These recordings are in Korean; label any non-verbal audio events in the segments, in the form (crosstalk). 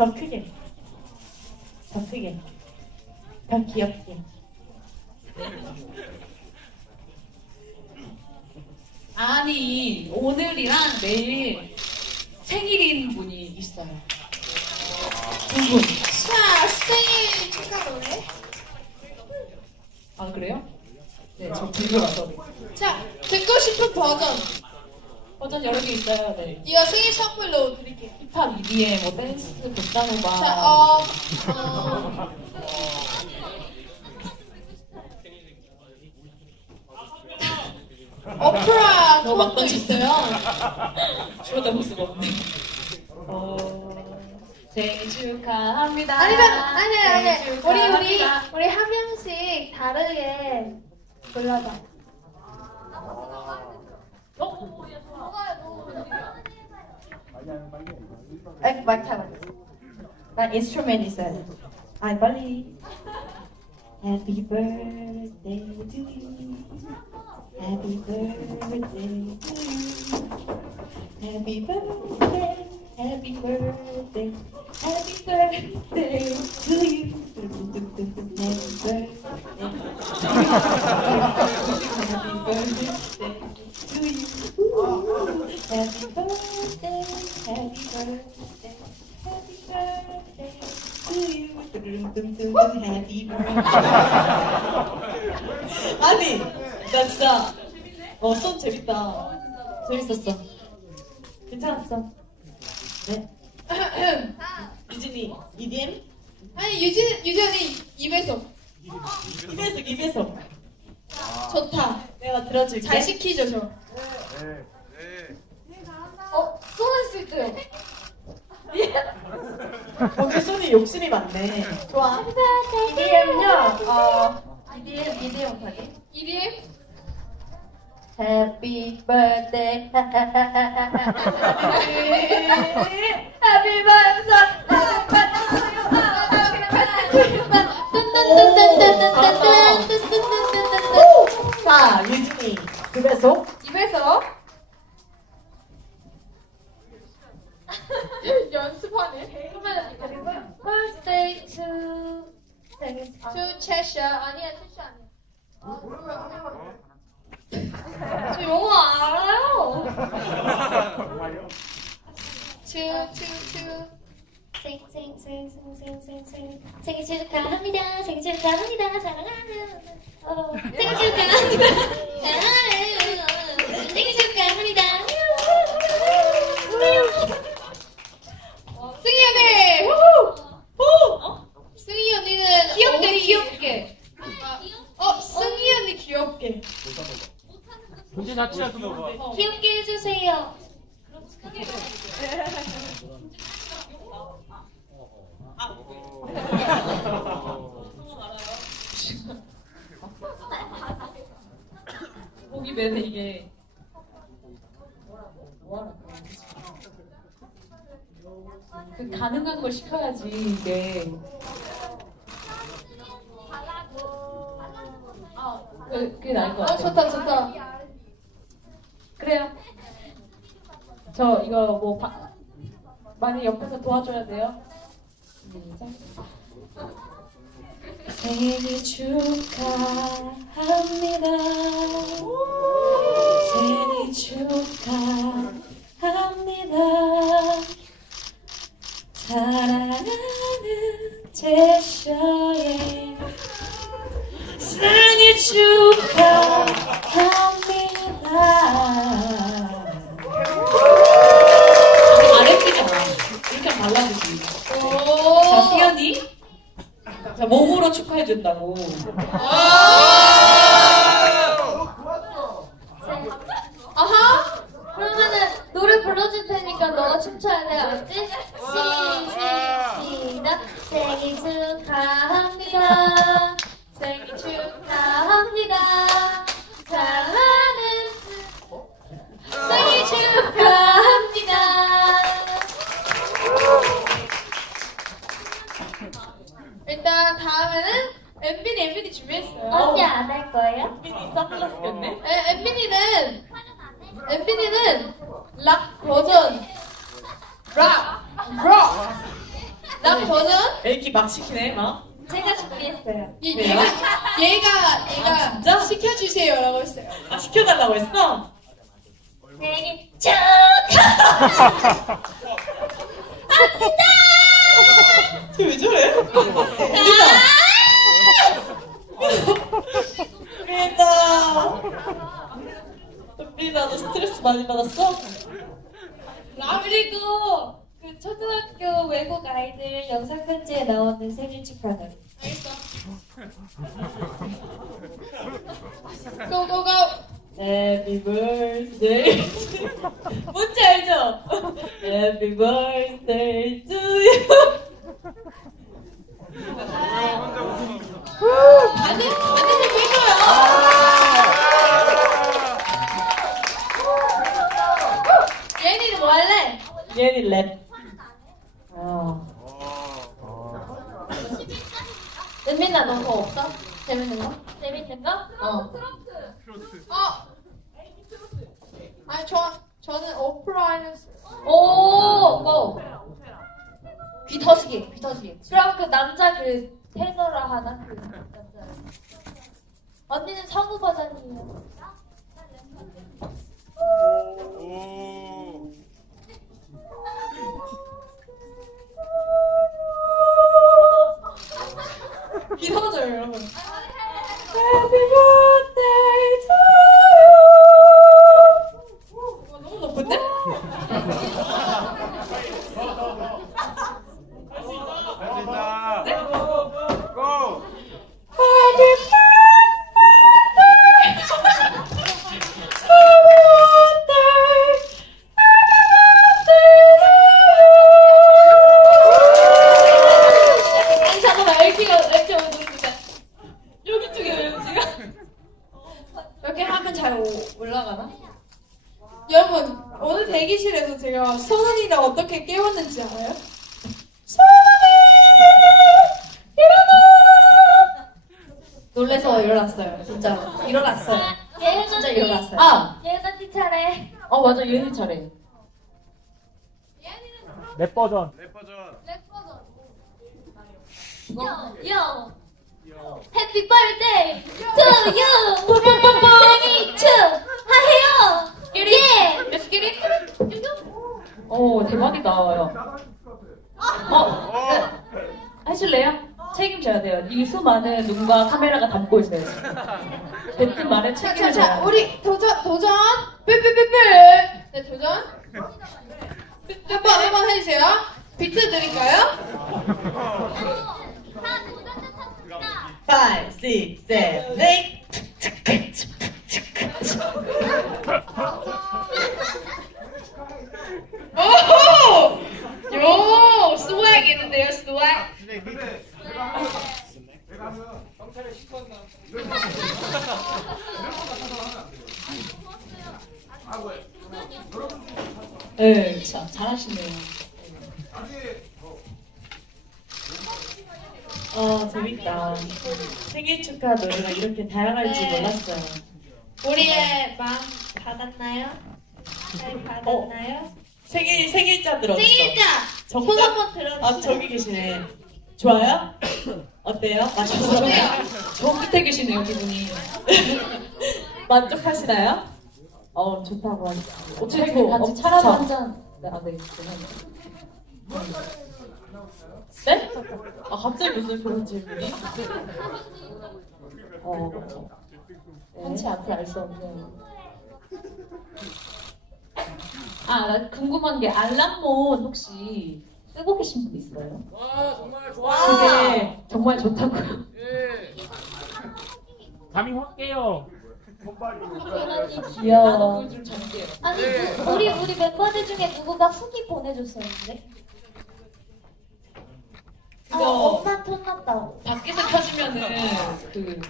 더 크게. 더 크게. 더 귀엽게. 아니 오늘이랑 내일 생일인 분이 있어요. 두 분. 자, 생일 축하 노래. 아 그래요? 네, 저 불교라서 자, 듣고 싶은 버전. 버전 여러 개 있어요. 네. 이거 생일 선물로 드릴게요. 힙합, EDM, 뭐 댄스, 보사노바. 자, 어, 어, 오프라 너무 막 톤도 있어요. 주워다 볼 수가 없네. 어, 생일 축하합니다. 아니다, 아니야, 아니야. 생일 우리, 우리, 축하합니다. 우리 한 명씩 다르게 골라봐. 에, 마이크 잡아. 나 인스트루먼트 있어요. 아, 빨리. Happy birthday to you. Happy birthday to you. Happy birthday, happy birthday, happy birthday to you. Happy birthday. Happy birthday to you. Happy birthday, happy birthday, happy birthday to you. 뚜루루뚜루뚜루, Happy birthday. (laughs) 아니, 나 진짜 어, 수업 재밌다. 재밌었어. 괜찮았어. 네. (clears throat) 유진이, EDM? 아니, 유진, 유진 언니 입에서. 입에서, 입에서. 좋다. 내가 들어줄게. 잘 시키죠, 저. 어, 손을 쓸 때요. 거기 손이 욕심이 많네. 좋아. EDM요, 어, EDM, EDM 가게. EDM? Happy birthday. 생생생생생생 생일 축하합니다. 생일 축하합니다. 사랑하는 어, 생일 축하합니다. 사랑하는 생일 축하합니다. 승희 언니. 후. 승희 언니는 귀엽게, 귀엽게. 어 승희 언니 귀엽게. 귀엽게 해주세요. 이게. 그 가능한 걸 시켜야지 이게. 아, 그, 그게 나을 것어 같아요. 좋다 좋다. 그래요. 저 이거 뭐 바, 많이 옆에서 도와줘야 돼요. 생일 축하합니다. 생일 축하합니다. 사랑하는 제셔의 생일 축하합니다. 자, 몸으로 축하해 준다고. 아하. 그러면은 노래 불러줄 테니까 너가 춤춰야 돼, 알았지? 시작. 버전 락 락. 나 저는 애기 막 시키네 막. 제가 준비했어요. 얘, 왜요? 얘가 얘가 얘가 아, 진짜? 시켜주세요 라고 했어요. 아 시켜달라고 했어? 생일 축! 쟤왜 저래? 미나 미나 너 스트레스 많이 받았어? 그리고 그 초등학교 외국 아이들 영상 편지에 나오는 생일 축하는 고고고. Happy birthday (laughs) 뭔지 알죠? Happy birthday to you 안돼 안돼 이거요. 얘는 뭐 할래? 얘는 랩 아, 은민아 너 그거 없어? 재밌는 거? 재밌는 거? 어. 어. 아니 저 저는 오프라인 오! 고! 귀 터지기. 그럼 그 남자 그 테너라 하나? 그 남자. 언니는 성우 버전이에요. 귀 터져요 (laughs) 여러분. Happy birthday 여러분 오늘 대기실에서 제가 소은이를 어떻게 깨웠는지 알아요? 놀래서 일어났어요. 진짜 일어났어요. 예은 진짜 언니. 일어났어요. 아! 예은 언니 차례. 어 맞아. 예은이 차례. 랩 버전. 요! 해피 버스데이 to you! 생일 축하해요! 예! Let's get it 오 야. 어? 네. 하실래요? 책임져야 돼요 이 수많은 눈과 카메라가 담고 있어요 뱉은 말에 책임을 져야 자자자 돼요 우리 도전 도전 뿔뿔뿔뿔 네 도전 한번 한번 해주세요 비트 드릴까요? 5, 6, 7, 8 오호! 요 스웩 있는데요 스웩 네, 참 잘하시네요. 어, 재밌다. 생일 축하 노래가 이렇게 다양할 줄 네. 몰랐어요. 우리의 마음 받았나요? 잘 받았나요? 생일 생일자 들어있어. 생일자 손 정답? 한번 들어주세요 아 저기 계시네. 좋아요? 어때요? 맞췄어요? 어때요? 저 끝에 계시네요 기분이. (laughs) 만족하시나요? 어 좋다고 하셨어요. 어, 최고. 같이 어, 차라도 추천. 한 잔. 네, 아, 네. 죄송합니다. 네? 아 갑자기 무슨 그런 질문이? 어. 네. 한치 앞을 알수 없네요. 아, 나 궁금한 게 알람몬 혹시 쓰고 계신 분 있어요? 와, 정말 그게 정말 좋다고요. 감이 확 깨요. 귀여워. 좀 전개요. 아니, 누- 우리 우리 멤버들 중에 누구가 후기 보내줬었는데? 아, 그거 엄마 톤 났다고. 밖에서 켜지면은 그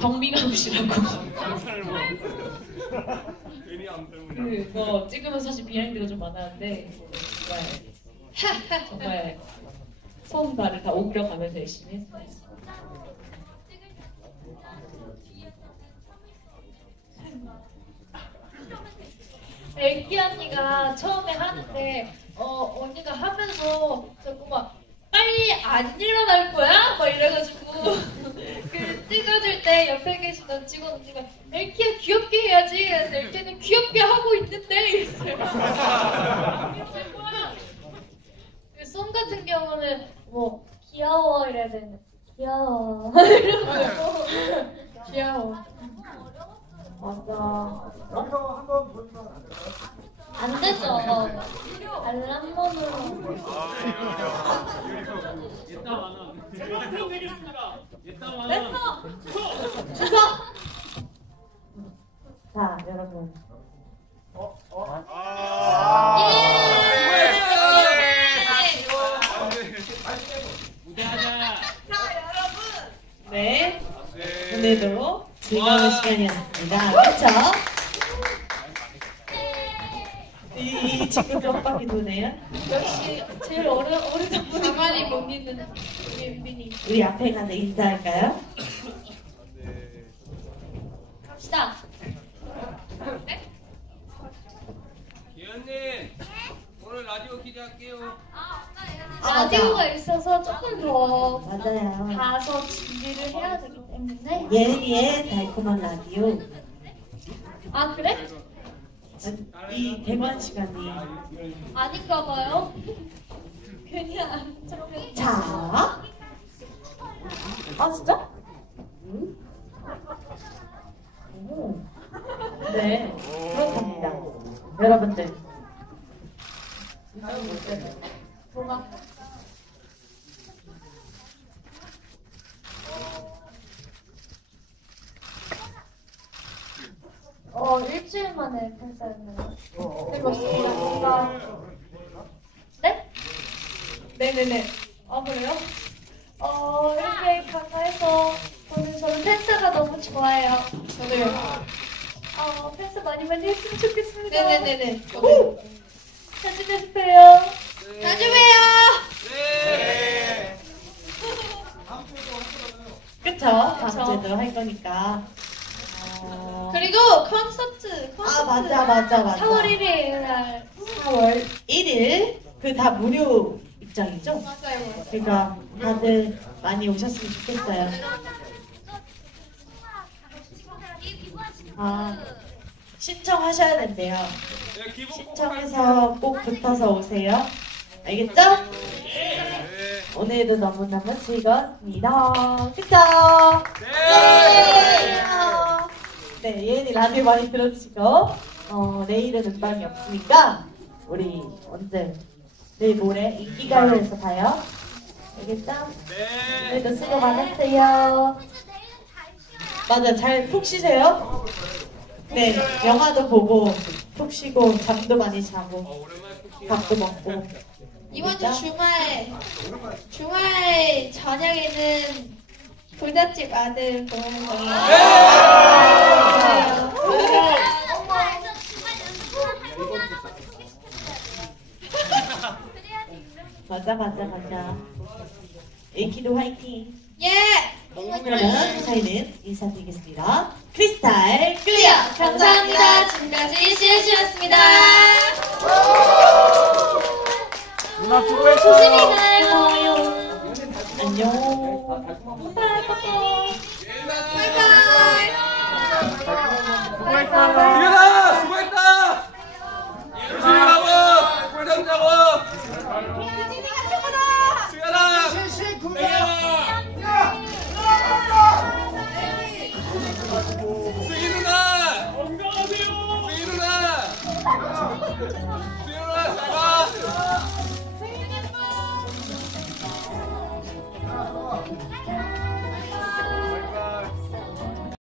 경미가 오시라고 그거 찍으면 사실 비하인드가 좀 많았는데 정말 정말 손 발을 다 오그려가면서 열심히 했어요. 애기 언니가 처음에 하는데 어 언니가 하면서 자꾸 막 빨리 안 일어날 거야? 막 이래가지고 (laughs) 그 찍어줄 때 옆에 계시던 직원 언니가 엘키야 귀엽게 해야지 그래서 엘키는 귀엽게 하고 있는데 (laughs) 이랬어요 같은 경우는 뭐 귀여워 이래야 되는데 귀여워 이러고 (laughs) 귀여워. 맞아. 여기서 한번 보여주면 안 될까요? 안 되죠 알람번으로 자, 여러분. 어? 어? 네. 오늘도 즐거운 시간이었습니다. 그렇죠? 이, 이 친구들 헛바퀴 도네요. 역시 제일 어려 어리던 분이 가만히 못 민빈이. 우리 앞에 가서 인사할까요? 갑시다 기현님 오늘 라디오 기대할게요. 라디오가 있어서 조금 더 맞아요. 가서 준비를 해야 되기 때문에 예은이의 달콤한 라디오. 아 그래? 이 대관 시간이. 아닌가 봐요 (laughs) 그냥 자. 아, 진짜? 응? 오. 네, 그렇답니다. 여러분들. 어 일주일 만에 뭔가 네? 네네네. 아 그래요? 어 이렇게 가까이서 저는 저는 팬사가 너무 좋아요 저도요. 어 팬사 많이 많이 했으면 좋겠습니다 네네네네. 저도. 자주 뵙세요 자주 봬요. 네. 그쵸? 다음 그쵸. 주에도 할 거니까. 어... 그리고 콘서트. 콘서트. 아, 맞아, 맞아, 맞아. 4월 1일 날 4월 1일. 그 다 무료 맞아요. 그러니까 다들 많이 오셨으면 좋겠어요. 아, 신청하셔야 된대요. 신청해서 꼭 붙어서 오세요. 알겠죠? 네. 오늘도 너무너무 즐거웠습니다. 그쵸? 네. 네, 예은이 라디오 많이 들어주시고, 어, 내일은 음방이 없으니까, 우리 언제, 내일 모레 인기가요에서 봐요. 알겠죠? 네. 오늘도 수고 많았어요. 맞아, 잘 푹 쉬세요. 네, 영화도 보고, 푹 쉬고, 잠도 많이 자고. 밥도 먹고. 이번 주? 주말 주말 저녁에는 불닭집 아들 보는 거. 맞아, 맞아, 맞아. 에이키도 화이팅! 예. 그러면 저희는 인사드리겠습니다. 크리스탈 클리어! 감사합니다. 지금까지 시에시였습니다. 누나 수고했어. 조심히 가요 안녕. 기현아 수고했다.